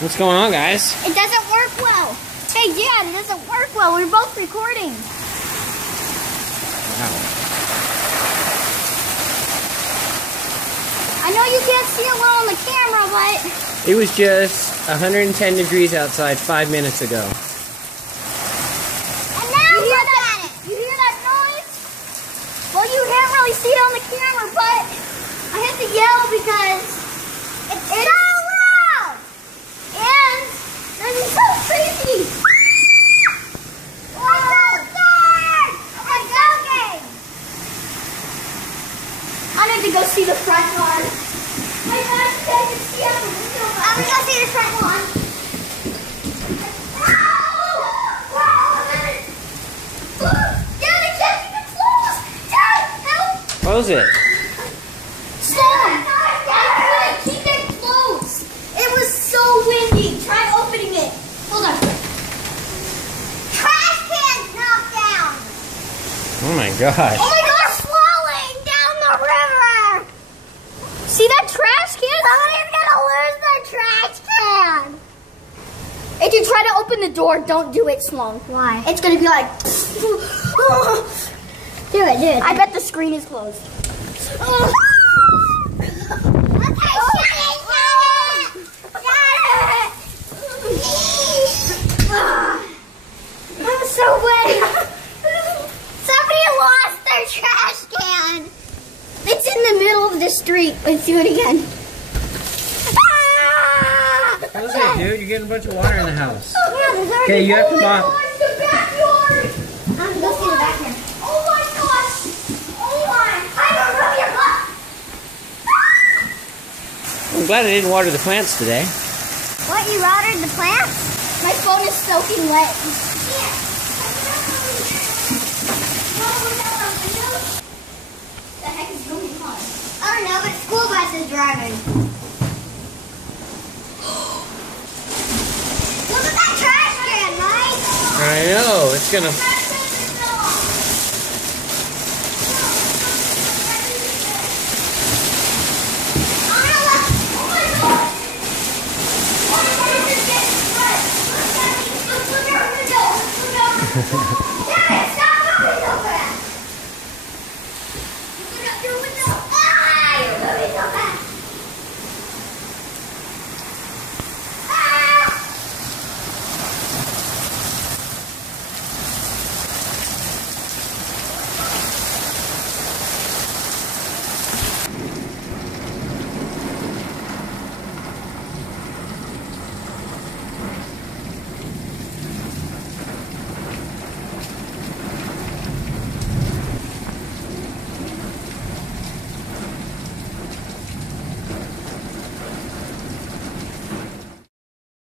What's going on, guys? It doesn't work well. Hey, Dad, it doesn't work well. We're both recording. Wow. I know you can't see it well on the camera, but... It was just 110 degrees outside 5 minutes ago. And now you hear that? You hear that noise? Well, you can't really see it on the camera, but I have to yell because it's so loud. And this is so crazy. I'm so scared. I'm joking. I need to go see the front lawn. My gosh, you guys can see out the window. I'm gonna go see the front lawn. Dad, I can't keep it closed. Dad, help. Close it. Stop. I couldn't keep it closed. It was so windy. Try opening it. Hold on. Trash can's knocked down. Oh my gosh. Oh my gosh, falling down the river. See that trash can? Somebody's gonna lose their trash can. If you try to open the door, don't do it, Sloan. Why? It's gonna be like... Do it. I bet the screen is closed. Okay, shut it! I'm so wet. Somebody lost their trash can. It's in the middle of the street. Let's do it again. Close it, dude. You're getting a bunch of water in the house. Yeah, there's already... Okay, you have to mop. Oh my gosh, the backyard! I'm gonna go see the backyard. Oh my gosh! Oh my! I don't know your butt! I'm glad I didn't water the plants today. What, you watered the plants? My phone is soaking wet. The heck is going on? I don't know, but school bus is driving. Look at that trash can, Mike! I know. It's gonna... Oh my God!